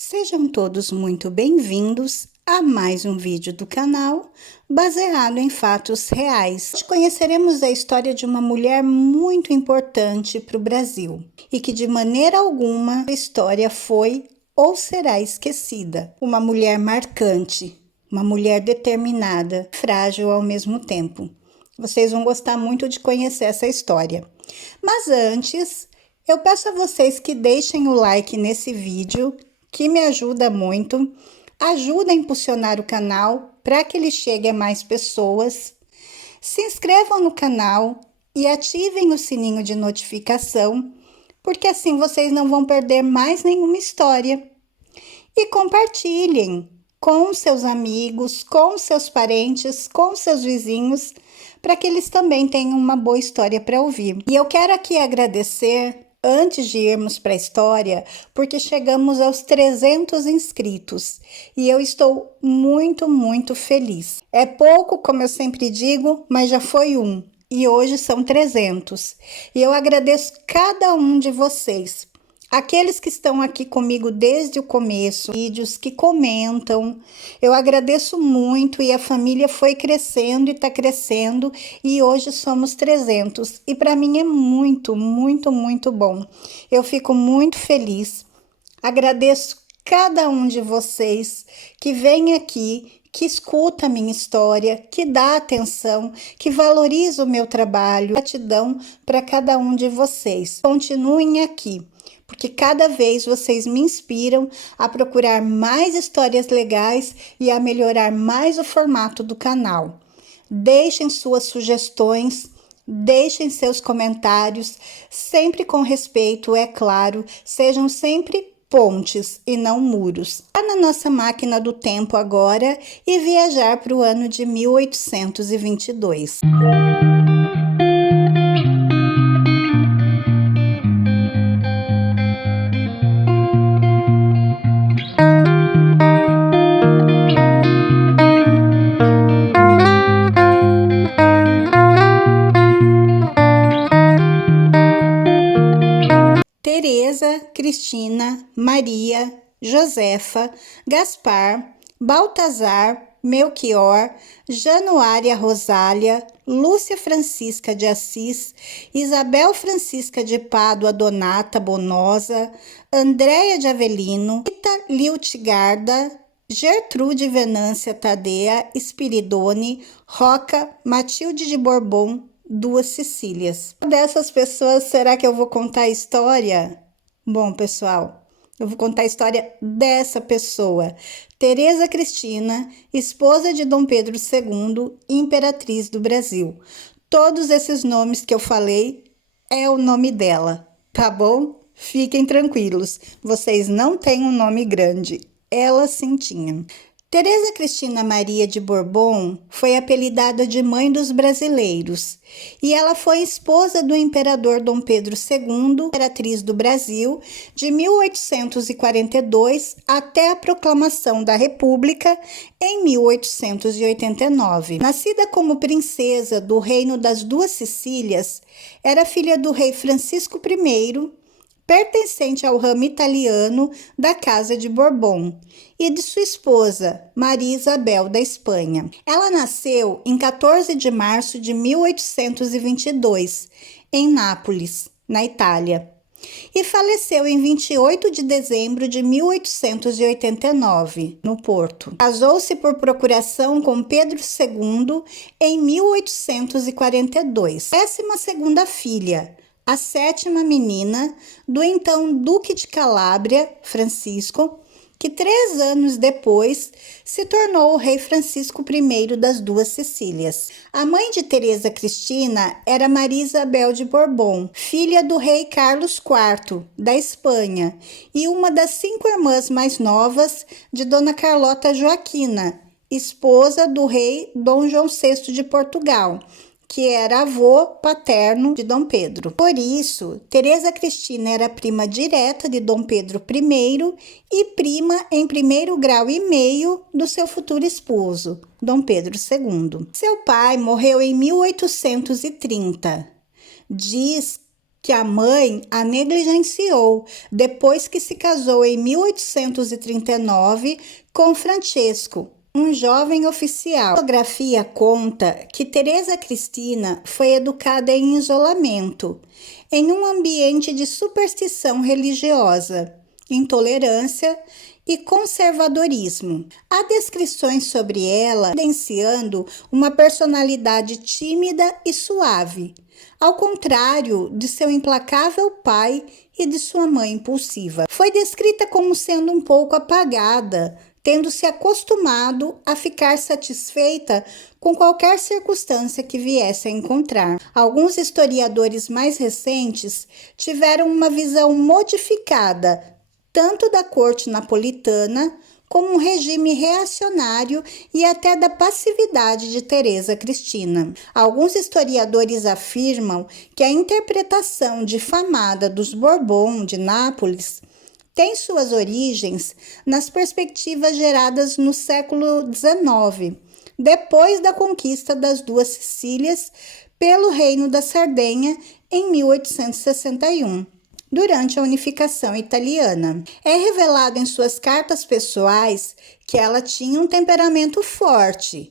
Sejam todos muito bem-vindos a mais um vídeo do canal baseado em fatos reais. Hoje conheceremos a história de uma mulher muito importante para o Brasil e que de maneira alguma a história foi ou será esquecida. Uma mulher marcante, uma mulher determinada, frágil ao mesmo tempo. Vocês vão gostar muito de conhecer essa história. Mas antes, eu peço a vocês que deixem o like nesse vídeo, que me ajuda muito, ajuda a impulsionar o canal para que ele chegue a mais pessoas. Se inscrevam no canal e ativem o sininho de notificação, porque assim vocês não vão perder mais nenhuma história. E compartilhem com seus amigos, com seus parentes, com seus vizinhos, para que eles também tenham uma boa história para ouvir. E eu quero aqui agradecer, antes de irmos para a história, porque chegamos aos 300 inscritos e eu estou muito feliz. É pouco, como eu sempre digo, mas já foi um e hoje são 300. E eu agradeço cada um de vocês. Aqueles que estão aqui comigo desde o começo, vídeos que comentam, eu agradeço muito e a família foi crescendo e está crescendo e hoje somos 300 e para mim é muito bom. Eu fico muito feliz, agradeço cada um de vocês que vem aqui, que escuta a minha história, que dá atenção, que valoriza o meu trabalho. Gratidão para cada um de vocês. Continuem aqui, porque cada vez vocês me inspiram a procurar mais histórias legais e a melhorar mais o formato do canal. Deixem suas sugestões, deixem seus comentários, sempre com respeito, é claro, sejam sempre pontes e não muros. Vá na nossa máquina do tempo agora e viajar para o ano de 1822. Teresa, Cristina, Maria, Josefa, Gaspar, Baltazar, Melchior, Januária Rosália, Lúcia Francisca de Assis, Isabel Francisca de Pádua Donata Bonosa, Andréia de Avelino, Rita Liutgarda, Gertrude Venância Tadea Spiridone, Roca, Matilde de Bourbon, duas Cecílias. Dessas pessoas, será que eu vou contar a história? Bom, pessoal, eu vou contar a história dessa pessoa, Teresa Cristina, esposa de Dom Pedro II, imperatriz do Brasil. Todos esses nomes que eu falei é o nome dela, tá bom? Fiquem tranquilos, vocês não têm um nome grande, ela sim tinha. Teresa Cristina Maria de Bourbon foi apelidada de Mãe dos Brasileiros e ela foi esposa do imperador Dom Pedro II, imperatriz do Brasil, de 1842 até a proclamação da República em 1889. Nascida como princesa do Reino das Duas Sicílias, era filha do rei Francisco I, pertencente ao ramo italiano da Casa de Bourbon, e de sua esposa, Maria Isabel da Espanha. Ela nasceu em 14 de março de 1822, em Nápoles, na Itália, e faleceu em 28 de dezembro de 1889, no Porto. Casou-se por procuração com Pedro II em 1842. 12ª filha, a 7ª menina do então Duque de Calábria, Francisco, que 3 anos depois se tornou o rei Francisco I das Duas Sicílias. A mãe de Teresa Cristina era Maria Isabel de Bourbon, filha do rei Carlos IV, da Espanha, e uma das 5 irmãs mais novas de Dona Carlota Joaquina, esposa do rei Dom João VI de Portugal, que era avô paterno de Dom Pedro. Por isso, Teresa Cristina era prima direta de Dom Pedro I e prima em 1º grau e meio do seu futuro esposo, Dom Pedro II. Seu pai morreu em 1830. Diz que a mãe a negligenciou depois que se casou em 1839 com Francesco, um jovem oficial. A biografia conta que Teresa Cristina foi educada em isolamento, em um ambiente de superstição religiosa, intolerância e conservadorismo. Há descrições sobre ela evidenciando uma personalidade tímida e suave, ao contrário de seu implacável pai e de sua mãe impulsiva. Foi descrita como sendo um pouco apagada, tendo se acostumado a ficar satisfeita com qualquer circunstância que viesse a encontrar. Alguns historiadores mais recentes tiveram uma visão modificada tanto da corte napolitana como um regime reacionário e até da passividade de Teresa Cristina. Alguns historiadores afirmam que a interpretação difamada dos Bourbon de Nápoles tem suas origens nas perspectivas geradas no século XIX, depois da conquista das duas Sicílias pelo Reino da Sardenha em 1861. Durante a unificação italiana. É revelado em suas cartas pessoais que ela tinha um temperamento forte.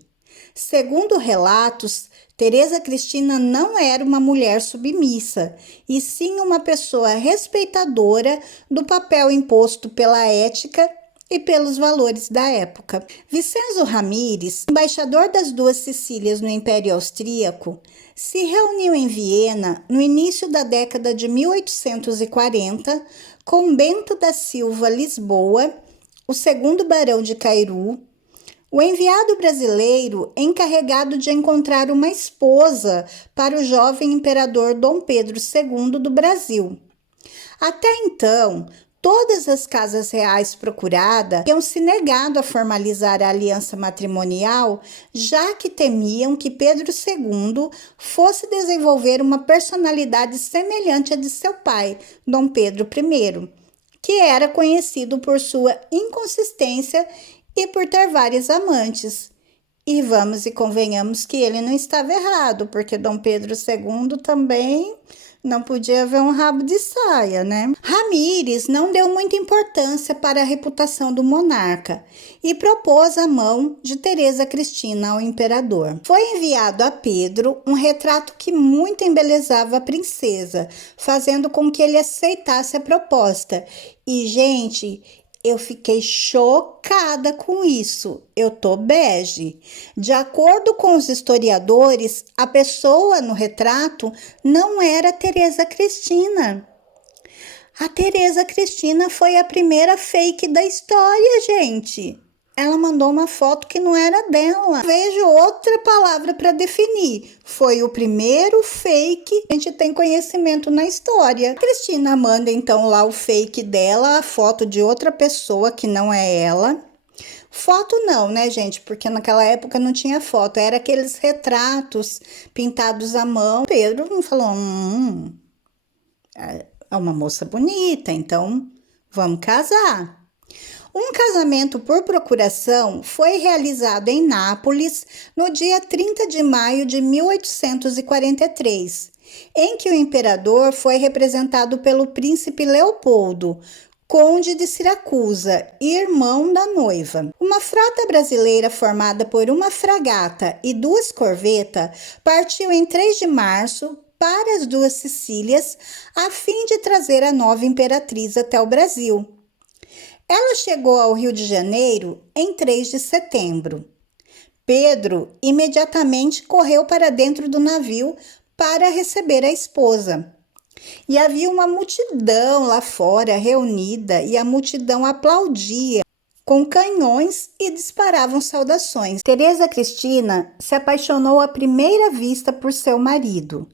Segundo relatos, Teresa Cristina não era uma mulher submissa, e sim uma pessoa respeitadora do papel imposto pela ética e pelos valores da época. Vincenzo Ramírez, embaixador das duas Sicílias no Império Austríaco, se reuniu em Viena no início da década de 1840 com Bento da Silva Lisboa, o segundo barão de Cairu, o enviado brasileiro encarregado de encontrar uma esposa para o jovem imperador Dom Pedro II do Brasil. Até então, todas as casas reais procuradas tinham se negado a formalizar a aliança matrimonial, já que temiam que Pedro II fosse desenvolver uma personalidade semelhante à de seu pai, Dom Pedro I, que era conhecido por sua inconsistência e por ter várias amantes. E vamos e convenhamos que ele não estava errado, porque Dom Pedro II também não podia haver um rabo de saia, né? Ramírez não deu muita importância para a reputação do monarca e propôs a mão de Teresa Cristina ao imperador. Foi enviado a Pedro um retrato que muito embelezava a princesa, fazendo com que ele aceitasse a proposta. E, gente, eu fiquei chocada com isso. Eu tô bege. De acordo com os historiadores, a pessoa no retrato não era Teresa Cristina. A Teresa Cristina foi a primeira fake da história, gente. Ela mandou uma foto que não era dela. Vejo outra palavra para definir. Foi o primeiro fake que a gente tem conhecimento na história. A Cristina manda então lá o fake dela, a foto de outra pessoa que não é ela. Foto não, né, gente? Porque naquela época não tinha foto. Era aqueles retratos pintados à mão. Pedro não falou, é uma moça bonita, então vamos casar. Um casamento por procuração foi realizado em Nápoles no dia 30 de maio de 1843, em que o imperador foi representado pelo príncipe Leopoldo, conde de Siracusa, irmão da noiva. Uma frota brasileira formada por uma fragata e duas corvetas partiu em 3 de março para as duas Sicílias, a fim de trazer a nova imperatriz até o Brasil. Ela chegou ao Rio de Janeiro em 3 de setembro. Pedro imediatamente correu para dentro do navio para receber a esposa. E havia uma multidão lá fora reunida e a multidão aplaudia com canhões e disparavam saudações. Teresa Cristina se apaixonou à primeira vista por seu marido.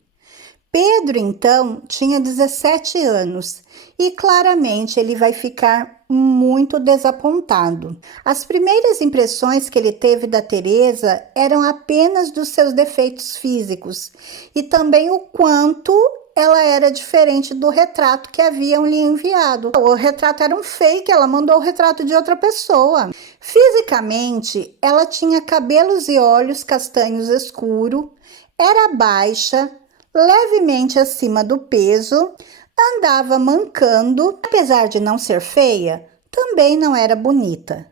Pedro, então, tinha 17 anos e claramente ele vai ficar muito desapontado. As primeiras impressões que ele teve da Teresa eram apenas dos seus defeitos físicos e também o quanto ela era diferente do retrato que haviam lhe enviado. O retrato era um fake, ela mandou o retrato de outra pessoa. Fisicamente, ela tinha cabelos e olhos castanhos escuros, era baixa, levemente acima do peso, andava mancando. Apesar de não ser feia, também não era bonita.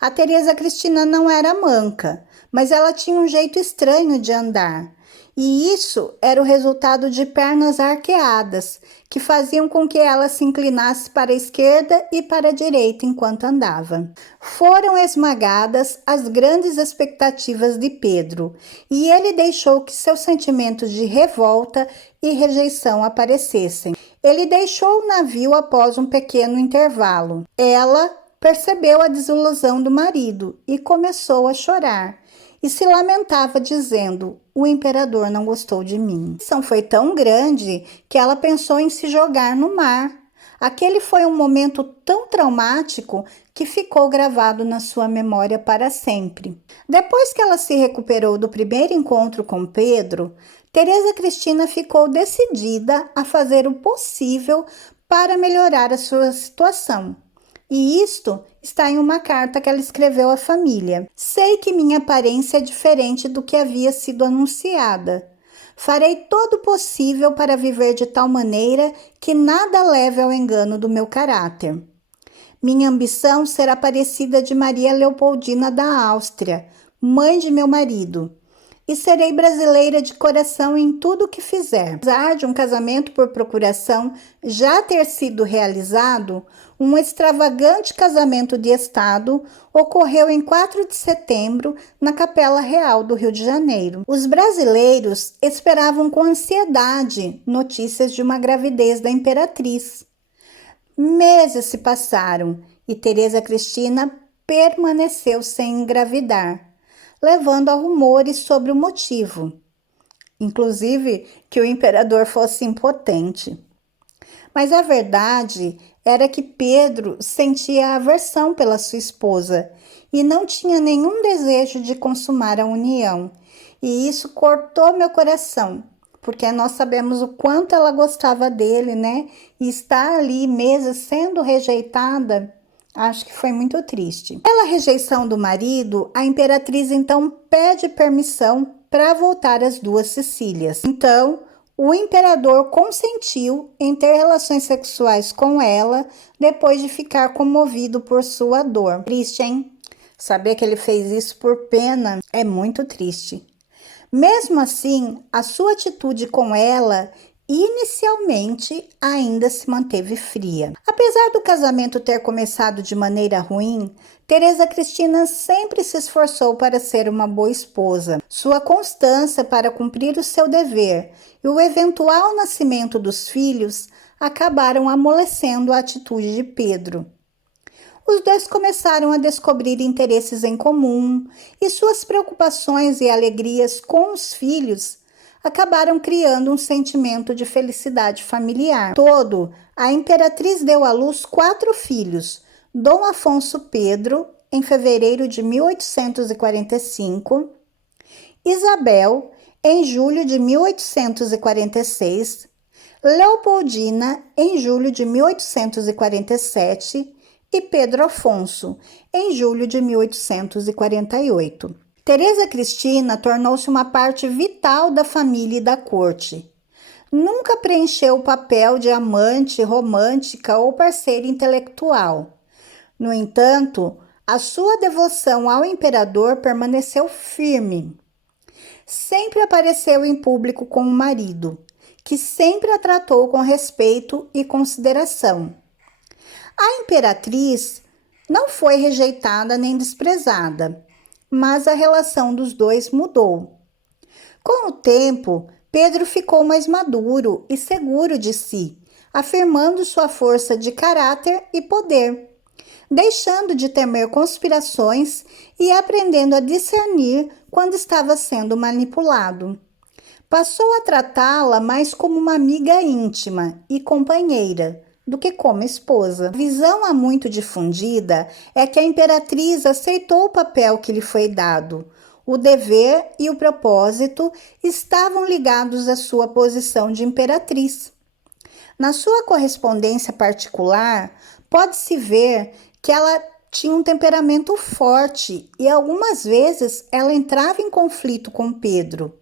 A Tereza Cristina não era manca, mas ela tinha um jeito estranho de andar. E isso era o resultado de pernas arqueadas, que faziam com que ela se inclinasse para a esquerda e para a direita enquanto andava. Foram esmagadas as grandes expectativas de Pedro, e ele deixou que seus sentimentos de revolta e rejeição aparecessem. Ele deixou o navio após um pequeno intervalo. Ela percebeu a desilusão do marido e começou a chorar. E se lamentava dizendo: o imperador não gostou de mim. A tensão foi tão grande que ela pensou em se jogar no mar. Aquele foi um momento tão traumático que ficou gravado na sua memória para sempre. Depois que ela se recuperou do primeiro encontro com Pedro, Tereza Cristina ficou decidida a fazer o possível para melhorar a sua situação. E isto está em uma carta que ela escreveu à família. Sei que minha aparência é diferente do que havia sido anunciada. Farei todo o possível para viver de tal maneira que nada leve ao engano do meu caráter. Minha ambição será parecida de Maria Leopoldina da Áustria, mãe de meu marido. E serei brasileira de coração em tudo o que fizer. Apesar de um casamento por procuração já ter sido realizado, um extravagante casamento de Estado ocorreu em 4 de setembro na Capela Real do Rio de Janeiro. Os brasileiros esperavam com ansiedade notícias de uma gravidez da imperatriz. Meses se passaram e Tereza Cristina permaneceu sem engravidar, levando a rumores sobre o motivo, inclusive que o imperador fosse impotente. Mas a verdade era que Pedro sentia aversão pela sua esposa e não tinha nenhum desejo de consumar a união. E isso cortou meu coração, porque nós sabemos o quanto ela gostava dele, né? E estar ali meses sendo rejeitada, acho que foi muito triste. Pela rejeição do marido, a imperatriz então pede permissão para voltar às duas Sicílias. Então, o imperador consentiu em ter relações sexuais com ela depois de ficar comovido por sua dor. Triste, hein? Saber que ele fez isso por pena é muito triste. Mesmo assim, a sua atitude com ela inicialmente ainda se manteve fria. Apesar do casamento ter começado de maneira ruim, Tereza Cristina sempre se esforçou para ser uma boa esposa. Sua constância para cumprir o seu dever e o eventual nascimento dos filhos acabaram amolecendo a atitude de Pedro. Os dois começaram a descobrir interesses em comum e suas preocupações e alegrias com os filhos acabaram criando um sentimento de felicidade familiar. Todo, a imperatriz deu à luz 4 filhos: Dom Afonso Pedro, em fevereiro de 1845, Isabel, em julho de 1846, Leopoldina, em julho de 1847 e Pedro Afonso, em julho de 1848. Tereza Cristina tornou-se uma parte vital da família e da corte. Nunca preencheu o papel de amante, romântica ou parceira intelectual. No entanto, a sua devoção ao imperador permaneceu firme. Sempre apareceu em público com o marido, que sempre a tratou com respeito e consideração. A imperatriz não foi rejeitada nem desprezada, mas a relação dos dois mudou. Com o tempo, Pedro ficou mais maduro e seguro de si, afirmando sua força de caráter e poder, deixando de temer conspirações e aprendendo a discernir quando estava sendo manipulado. Passou a tratá-la mais como uma amiga íntima e companheira do que como esposa. A visão há muito difundida é que a imperatriz aceitou o papel que lhe foi dado. O dever e o propósito estavam ligados à sua posição de imperatriz. Na sua correspondência particular, pode-se ver que ela tinha um temperamento forte e algumas vezes ela entrava em conflito com Pedro.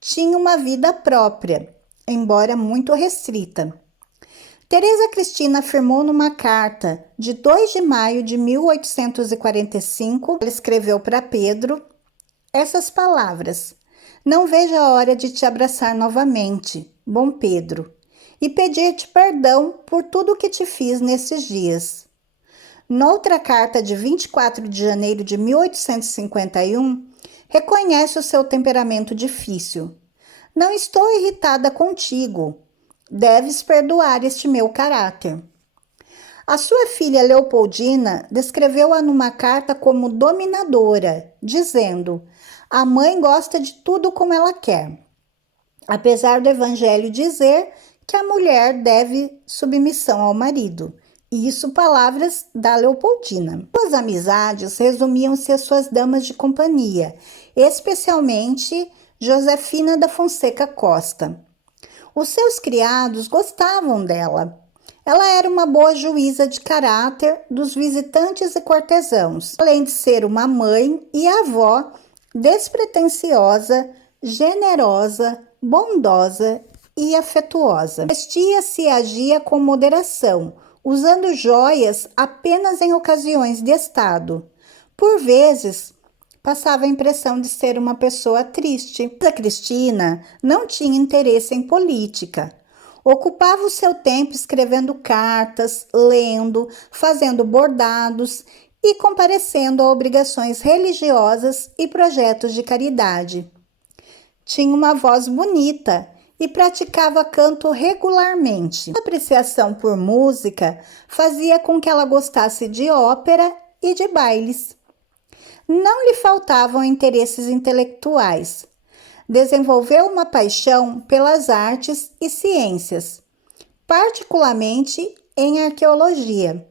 Tinha uma vida própria embora muito restrita. Teresa Cristina afirmou numa carta de 2 de maio de 1845, ela escreveu para Pedro essas palavras: "Não vejo a hora de te abraçar novamente, bom Pedro, e pedir-te perdão por tudo o que te fiz nesses dias." Noutra carta de 24 de janeiro de 1851, reconhece o seu temperamento difícil. "Não estou irritada contigo. Deves perdoar este meu caráter." A sua filha Leopoldina descreveu-a numa carta como dominadora, dizendo: "A mãe gosta de tudo como ela quer." Apesar do evangelho dizer que a mulher deve submissão ao marido. Isso palavras da Leopoldina. Suas amizades resumiam-se às suas damas de companhia, especialmente Josefina da Fonseca Costa. Os seus criados gostavam dela. Ela era uma boa juíza de caráter dos visitantes e cortesãos, além de ser uma mãe e avó despretensiosa, generosa, bondosa e afetuosa. Vestia-se e agia com moderação, usando joias apenas em ocasiões de estado. Por vezes, passava a impressão de ser uma pessoa triste. A Cristina não tinha interesse em política. Ocupava o seu tempo escrevendo cartas, lendo, fazendo bordados e comparecendo a obrigações religiosas e projetos de caridade. Tinha uma voz bonita e praticava canto regularmente. A apreciação por música fazia com que ela gostasse de ópera e de bailes. Não lhe faltavam interesses intelectuais. Desenvolveu uma paixão pelas artes e ciências, particularmente em arqueologia.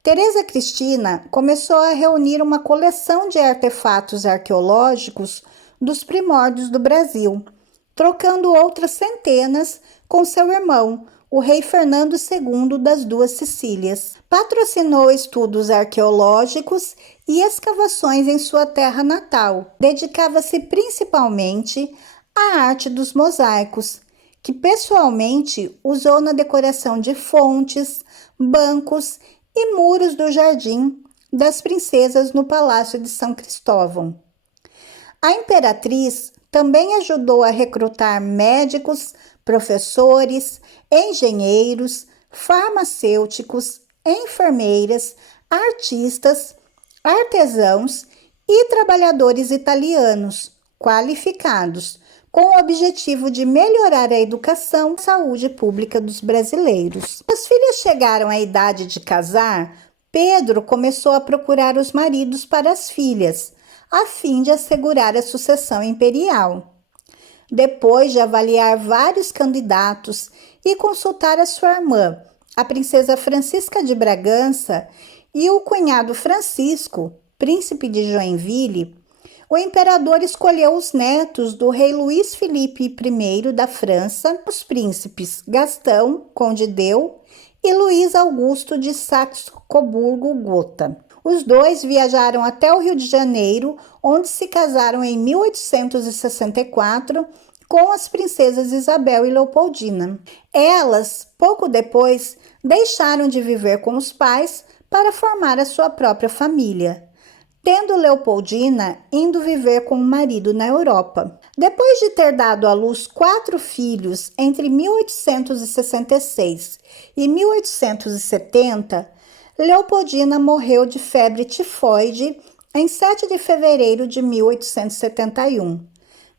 Teresa Cristina começou a reunir uma coleção de artefatos arqueológicos dos primórdios do Brasil, trocando outras centenas com seu irmão, o rei Fernando II das Duas Sicílias. Patrocinou estudos arqueológicos e escavações em sua terra natal. Dedicava-se principalmente à arte dos mosaicos, que pessoalmente usou na decoração de fontes, bancos e muros do jardim das princesas no Palácio de São Cristóvão. A imperatriz também ajudou a recrutar médicos, professores, engenheiros, farmacêuticos, enfermeiras, artistas, artesãos e trabalhadores italianos qualificados, com o objetivo de melhorar a educação e saúde pública dos brasileiros. As filhas chegaram à idade de casar, Pedro começou a procurar os maridos para as filhas, a fim de assegurar a sucessão imperial. Depois de avaliar vários candidatos e consultar a sua irmã, a princesa Francisca de Bragança, e o cunhado Francisco, príncipe de Joinville, o imperador escolheu os netos do rei Luís Felipe I da França, os príncipes Gastão, conde d'Eu, e Luís Augusto de Saxe-Coburgo-Gotha. Os dois viajaram até o Rio de Janeiro, onde se casaram em 1864 com as princesas Isabel e Leopoldina. Elas, pouco depois, deixaram de viver com os pais para formar a sua própria família, tendo Leopoldina indo viver com o marido na Europa. Depois de ter dado à luz 4 filhos entre 1866 e 1870, Leopoldina morreu de febre tifoide em 7 de fevereiro de 1871,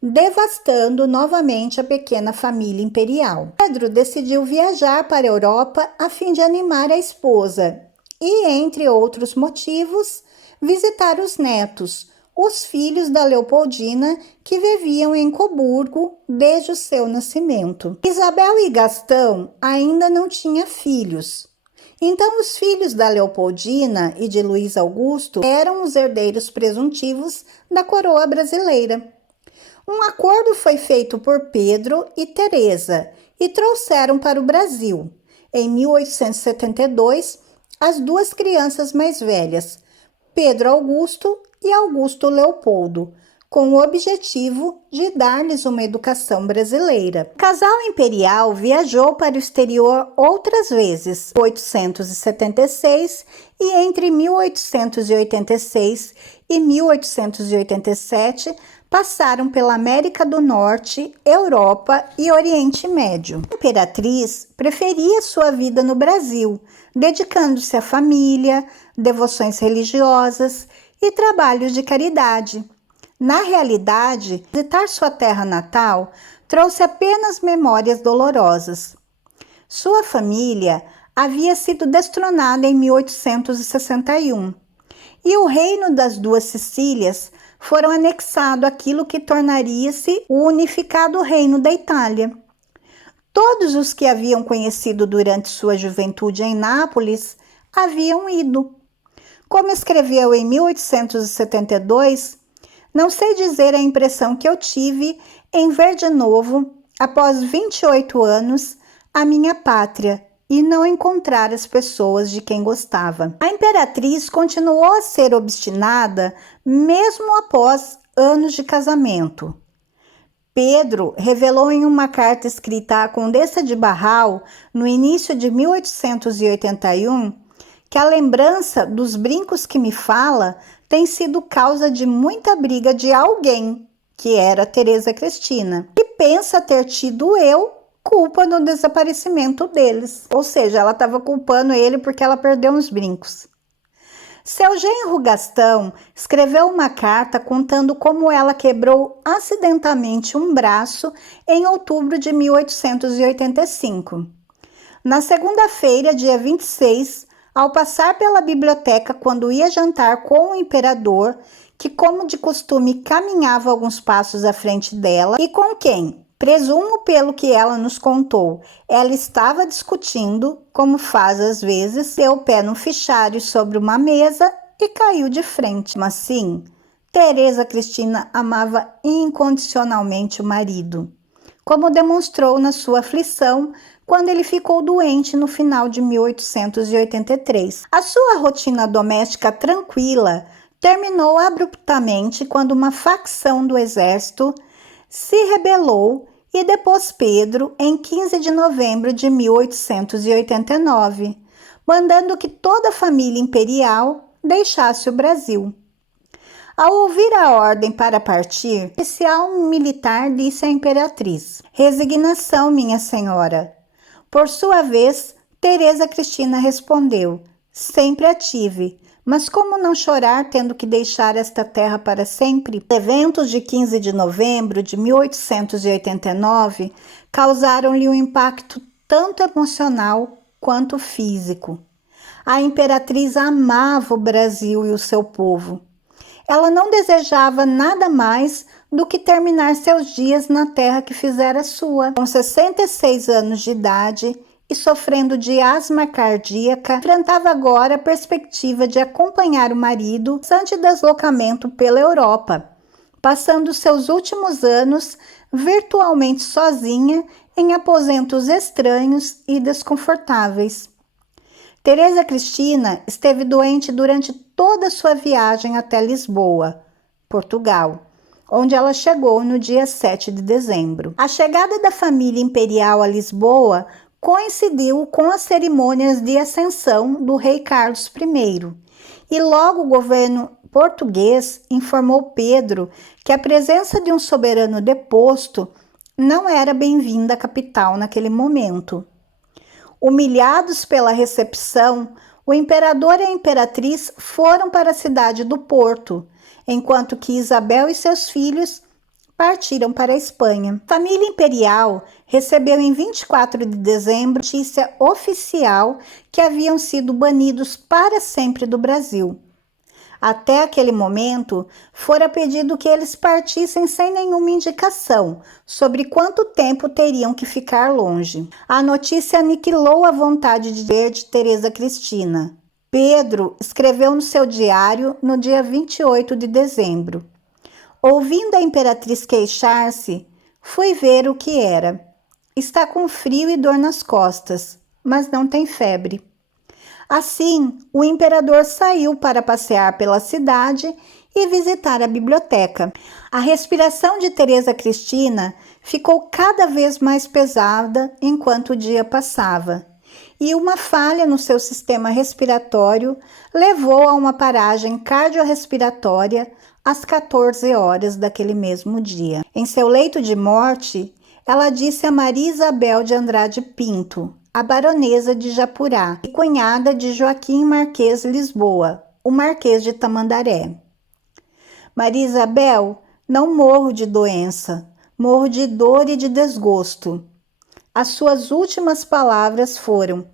devastando novamente a pequena família imperial. Pedro decidiu viajar para a Europa a fim de animar a esposa e, entre outros motivos, visitar os netos, os filhos da Leopoldina, que viviam em Coburgo desde o seu nascimento. Isabel e Gastão ainda não tinham filhos. Então, os filhos da Leopoldina e de Luís Augusto eram os herdeiros presuntivos da coroa brasileira. Um acordo foi feito por Pedro e Teresa e trouxeram para o Brasil, em 1872, as 2 crianças mais velhas, Pedro Augusto e Augusto Leopoldo, com o objetivo de dar-lhes uma educação brasileira. O casal imperial viajou para o exterior outras vezes, em 1876 e entre 1886 e 1887, passaram pela América do Norte, Europa e Oriente Médio. A imperatriz preferia sua vida no Brasil, dedicando-se à família, devoções religiosas e trabalhos de caridade. Na realidade, visitar sua terra natal trouxe apenas memórias dolorosas. Sua família havia sido destronada em 1861 e o reino das duas Sicílias foram anexado àquilo que tornaria-se o unificado reino da Itália. Todos os que haviam conhecido durante sua juventude em Nápoles haviam ido. Como escreveu em 1872, não sei dizer a impressão que eu tive em ver de novo, após 28 anos, a minha pátria e não encontrar as pessoas de quem gostava. A imperatriz continuou a ser obstinada mesmo após anos de casamento. Pedro revelou em uma carta escrita à Condessa de Barral, no início de 1881, que a lembrança dos brincos que me fala tem sido causa de muita briga de alguém, que era Teresa Cristina, e pensa ter tido eu culpa no desaparecimento deles. Ou seja, ela estava culpando ele porque ela perdeu uns brincos. Seu genro Gastão escreveu uma carta contando como ela quebrou acidentalmente um braço em outubro de 1885. Na segunda-feira, dia 26, ao passar pela biblioteca quando ia jantar com o imperador, que como de costume caminhava alguns passos à frente dela, e com quem, presumo pelo que ela nos contou, ela estava discutindo, como faz às vezes, deu o pé no fichário sobre uma mesa e caiu de frente. Mas sim, Teresa Cristina amava incondicionalmente o marido, como demonstrou na sua aflição quando ele ficou doente no final de 1883. A sua rotina doméstica tranquila terminou abruptamente quando uma facção do exército se rebelou e depôs Pedro em 15 de novembro de 1889, mandando que toda a família imperial deixasse o Brasil. Ao ouvir a ordem para partir, o oficial militar disse à imperatriz: "Resignação, minha senhora." Por sua vez, Teresa Cristina respondeu: "Sempre a tive. Mas como não chorar tendo que deixar esta terra para sempre?" Os eventos de 15 de novembro de 1889 causaram-lhe um impacto tanto emocional quanto físico. A imperatriz amava o Brasil e o seu povo. Ela não desejava nada mais do que terminar seus dias na terra que fizera sua. Com 66 anos de idade e sofrendo de asma cardíaca, enfrentava agora a perspectiva de acompanhar o marido em deslocamento pela Europa, passando seus últimos anos virtualmente sozinha em aposentos estranhos e desconfortáveis. Teresa Cristina esteve doente durante toda a sua viagem até Lisboa, Portugal, onde ela chegou no dia 7 de dezembro. A chegada da família imperial a Lisboa coincidiu com as cerimônias de ascensão do rei Carlos I, e logo o governo português informou Pedro que a presença de um soberano deposto não era bem-vinda à capital naquele momento. Humilhados pela recepção, o imperador e a imperatriz foram para a cidade do Porto, enquanto que Isabel e seus filhos partiram para a Espanha. A família imperial recebeu em 24 de dezembro notícia oficial que haviam sido banidos para sempre do Brasil. Até aquele momento, fora pedido que eles partissem sem nenhuma indicação sobre quanto tempo teriam que ficar longe. A notícia aniquilou a vontade de ver de Teresa Cristina. Pedro escreveu no seu diário no dia 28 de dezembro. Ouvindo a imperatriz queixar-se, fui ver o que era. Está com frio e dor nas costas, mas não tem febre. Assim, o imperador saiu para passear pela cidade e visitar a biblioteca. A respiração de Teresa Cristina ficou cada vez mais pesada enquanto o dia passava, e uma falha no seu sistema respiratório levou a uma paragem cardiorrespiratória às 14 horas daquele mesmo dia. Em seu leito de morte, ela disse a Maria Isabel de Andrade Pinto, a baronesa de Japurá e cunhada de Joaquim Marquês Lisboa, o Marquês de Tamandaré: Maria Isabel, não morro de doença, morro de dor e de desgosto. As suas últimas palavras foram: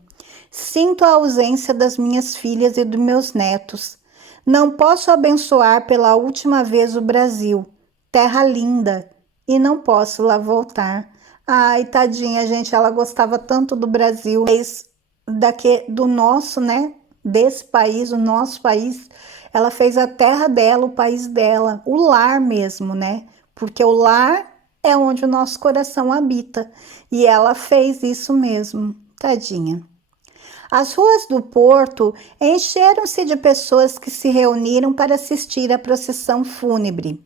sinto a ausência das minhas filhas e dos meus netos. Não posso abençoar pela última vez o Brasil, terra linda, e não posso lá voltar. Ai, tadinha, gente, ela gostava tanto do Brasil, do nosso, né? Desse país, o nosso país. Ela fez a terra dela, o país dela, o lar mesmo, né? Porque o lar é onde o nosso coração habita. E ela fez isso mesmo, tadinha. As ruas do Porto encheram-se de pessoas que se reuniram para assistir à procissão fúnebre.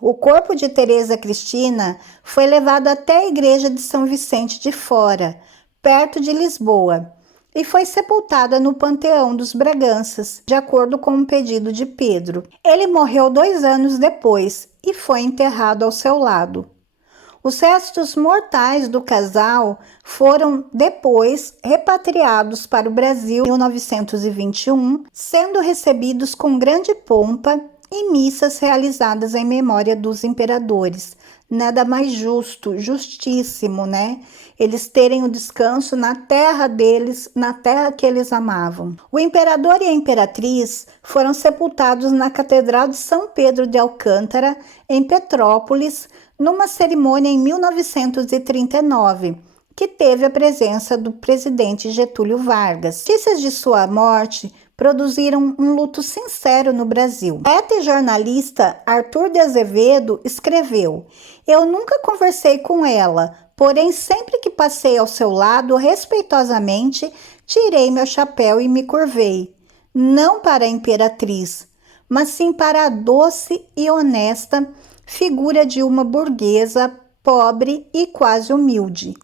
O corpo de Teresa Cristina foi levado até a igreja de São Vicente de Fora, perto de Lisboa, e foi sepultada no Panteão dos Braganças, de acordo com um pedido de Pedro. Ele morreu 2 anos depois e foi enterrado ao seu lado. Os restos mortais do casal foram depois repatriados para o Brasil em 1921, sendo recebidos com grande pompa e missas realizadas em memória dos imperadores. Nada mais justo, justíssimo, né? Eles terem o descanso na terra deles, na terra que eles amavam. O imperador e a imperatriz foram sepultados na Catedral de São Pedro de Alcântara, em Petrópolis, numa cerimônia em 1939, que teve a presença do presidente Getúlio Vargas. Notícias de sua morte produziram um luto sincero no Brasil. O poeta e jornalista Arthur de Azevedo escreveu: eu nunca conversei com ela, porém sempre que passei ao seu lado, respeitosamente, tirei meu chapéu e me curvei, não para a imperatriz, mas sim para a doce e honesta figura de uma burguesa pobre e quase humilde.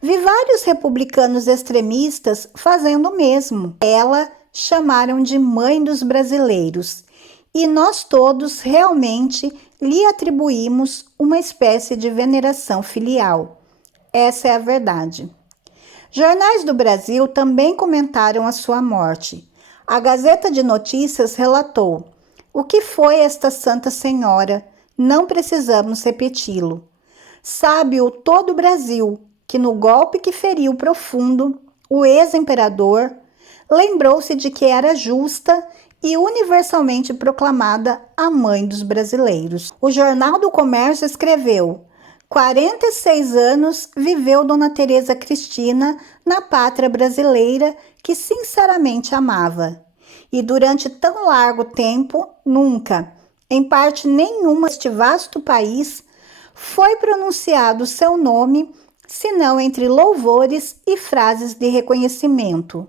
Vi vários republicanos extremistas fazendo o mesmo. Ela chamaram de mãe dos brasileiros, e nós todos realmente lhe atribuímos uma espécie de veneração filial. Essa é a verdade. Jornais do Brasil também comentaram a sua morte. A Gazeta de Notícias relatou: o que foi esta Santa Senhora? Não precisamos repeti-lo. Sabe-o todo o Brasil, que no golpe que feriu profundo, o ex-imperador lembrou-se de que era justa e universalmente proclamada a mãe dos brasileiros. O Jornal do Comércio escreveu: 46 anos viveu Dona Teresa Cristina na pátria brasileira que sinceramente amava. E durante tão largo tempo, nunca, em parte nenhuma deste vasto país, foi pronunciado seu nome, senão entre louvores e frases de reconhecimento.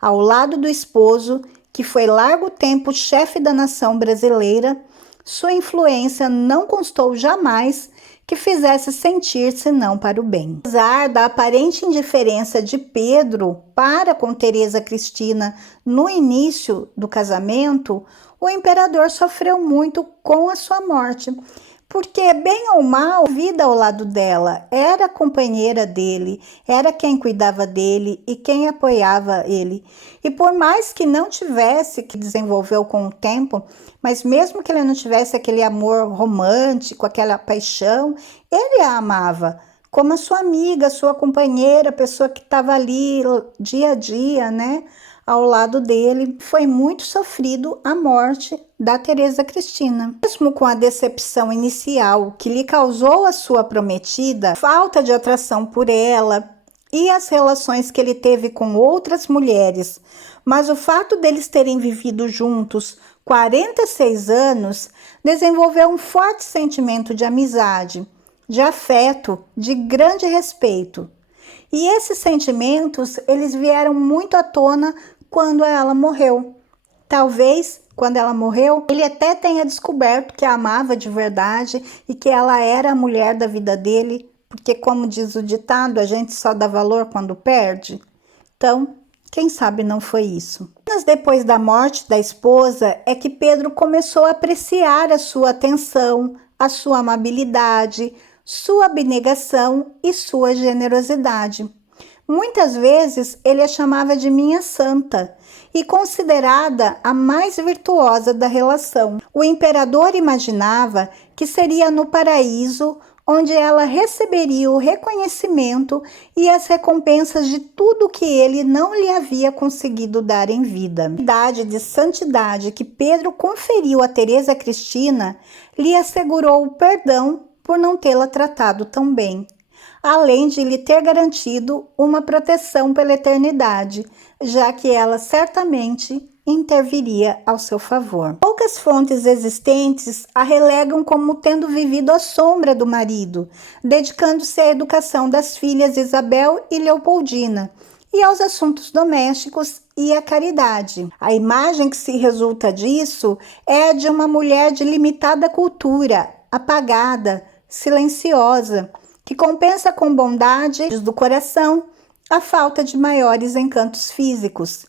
Ao lado do esposo, que foi largo tempo chefe da nação brasileira, sua influência não constou jamais que fizesse sentir senão para o bem. Apesar da aparente indiferença de Pedro para com Teresa Cristina no início do casamento, o imperador sofreu muito com a sua morte, porque, bem ou mal, vida ao lado dela, era companheira dele, era quem cuidava dele e quem apoiava ele. E por mais que não tivesse, que desenvolveu com o tempo, mas mesmo que ele não tivesse aquele amor romântico, aquela paixão, ele a amava como a sua amiga, sua companheira, a pessoa que estava ali dia a dia, né? Ao lado dele. Foi muito sofrido a morte da Teresa Cristina. Mesmo com a decepção inicial que lhe causou a sua prometida, falta de atração por ela e as relações que ele teve com outras mulheres, mas o fato deles terem vivido juntos 46 anos desenvolveu um forte sentimento de amizade, de afeto, de grande respeito. E esses sentimentos, eles vieram muito à tona quando ela morreu. Talvez, quando ela morreu, ele até tenha descoberto que a amava de verdade e que ela era a mulher da vida dele, porque, como diz o ditado, a gente só dá valor quando perde. Então, quem sabe não foi isso. Apenas depois da morte da esposa é que Pedro começou a apreciar a sua atenção, a sua amabilidade, sua abnegação e sua generosidade. Muitas vezes ele a chamava de minha santa e considerada a mais virtuosa da relação. O imperador imaginava que seria no paraíso onde ela receberia o reconhecimento e as recompensas de tudo que ele não lhe havia conseguido dar em vida. A idade de santidade que Pedro conferiu a Teresa Cristina lhe assegurou o perdão por não tê-la tratado tão bem, além de lhe ter garantido uma proteção pela eternidade, já que ela certamente interviria ao seu favor. Poucas fontes existentes a relegam como tendo vivido à sombra do marido, dedicando-se à educação das filhas Isabel e Leopoldina, e aos assuntos domésticos e à caridade. A imagem que se resulta disso é a de uma mulher de limitada cultura, apagada, silenciosa, que compensa com bondade do coração a falta de maiores encantos físicos.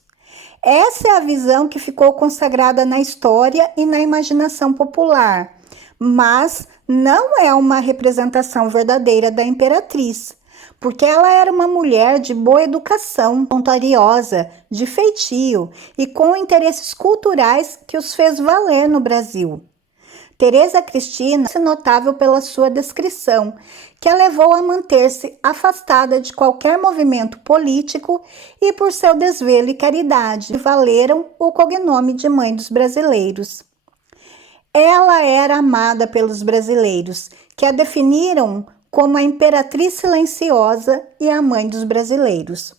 Essa é a visão que ficou consagrada na história e na imaginação popular, mas não é uma representação verdadeira da imperatriz, porque ela era uma mulher de boa educação, pontariosa, de feitio e com interesses culturais que os fez valer no Brasil. Teresa Cristina é notável pela sua descrição, que a levou a manter-se afastada de qualquer movimento político e por seu desvelo e caridade, que valeram o cognome de Mãe dos Brasileiros. Ela era amada pelos brasileiros, que a definiram como a imperatriz silenciosa e a mãe dos brasileiros.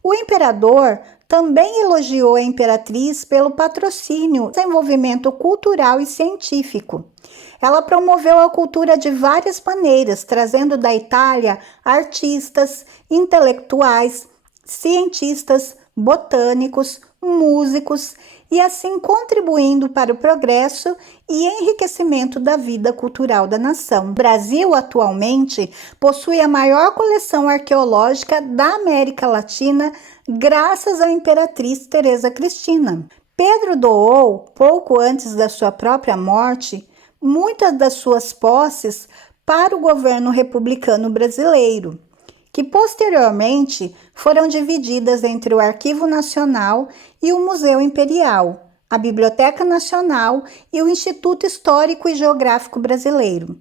O imperador também elogiou a imperatriz pelo patrocínio, desenvolvimento cultural e científico. Ela promoveu a cultura de várias maneiras, trazendo da Itália artistas, intelectuais, cientistas, botânicos, músicos e assim contribuindo para o progresso e enriquecimento da vida cultural da nação. O Brasil, atualmente, possui a maior coleção arqueológica da América Latina, graças à imperatriz Teresa Cristina. Pedro doou, pouco antes da sua própria morte, muitas das suas posses para o governo republicano brasileiro, que posteriormente foram divididas entre o Arquivo Nacional e o Museu Imperial, a Biblioteca Nacional e o Instituto Histórico e Geográfico Brasileiro.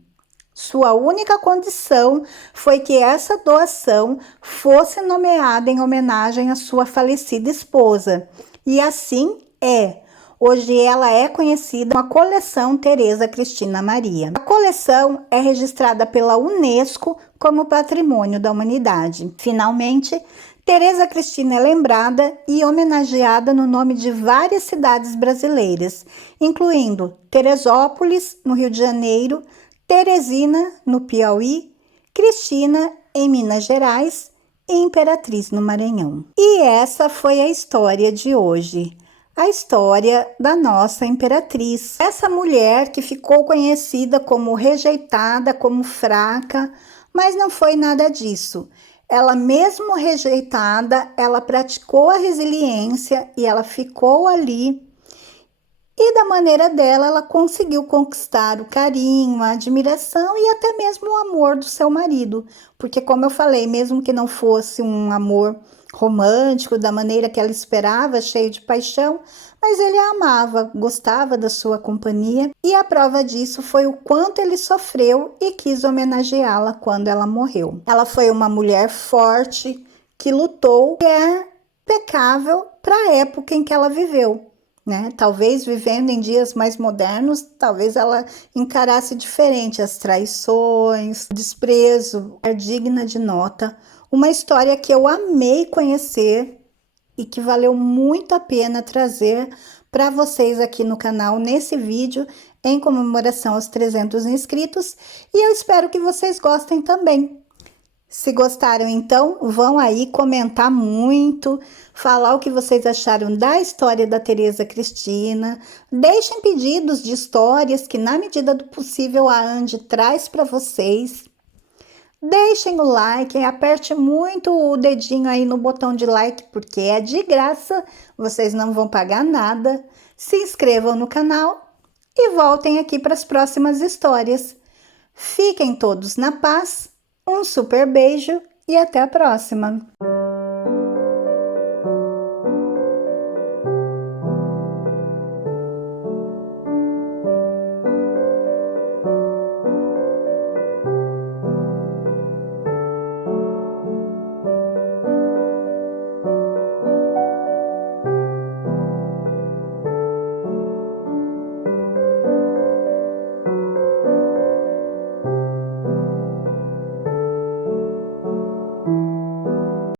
Sua única condição foi que essa doação fosse nomeada em homenagem à sua falecida esposa, e assim é. Hoje ela é conhecida como a Coleção Teresa Cristina Maria. A coleção é registrada pela Unesco como Patrimônio da Humanidade. Finalmente, Teresa Cristina é lembrada e homenageada no nome de várias cidades brasileiras, incluindo Teresópolis, no Rio de Janeiro, Teresina, no Piauí, Cristina, em Minas Gerais e Imperatriz, no Maranhão. E essa foi a história de hoje. A história da nossa imperatriz. Essa mulher que ficou conhecida como rejeitada, como fraca, mas não foi nada disso. Ela, mesmo rejeitada, ela praticou a resiliência e ela ficou ali. E da maneira dela, ela conseguiu conquistar o carinho, a admiração e até mesmo o amor do seu marido. Porque, como eu falei, mesmo que não fosse um amor romântico, da maneira que ela esperava, cheio de paixão, mas ele a amava, gostava da sua companhia, e a prova disso foi o quanto ele sofreu e quis homenageá-la quando ela morreu. Ela foi uma mulher forte, que lutou, e é impecável para a época em que ela viveu, né? Talvez vivendo em dias mais modernos, talvez ela encarasse diferente as traições, o desprezo, é digna de nota. Uma história que eu amei conhecer e que valeu muito a pena trazer para vocês aqui no canal nesse vídeo em comemoração aos 300 inscritos, e eu espero que vocês gostem também. Se gostaram, então, vão aí comentar muito, falar o que vocês acharam da história da Tereza Cristina. Deixem pedidos de histórias que, na medida do possível, a Andy traz para vocês. Deixem o like, aperte muito o dedinho aí no botão de like, porque é de graça, vocês não vão pagar nada. Se inscrevam no canal e voltem aqui para as próximas histórias. Fiquem todos na paz, um super beijo e até a próxima!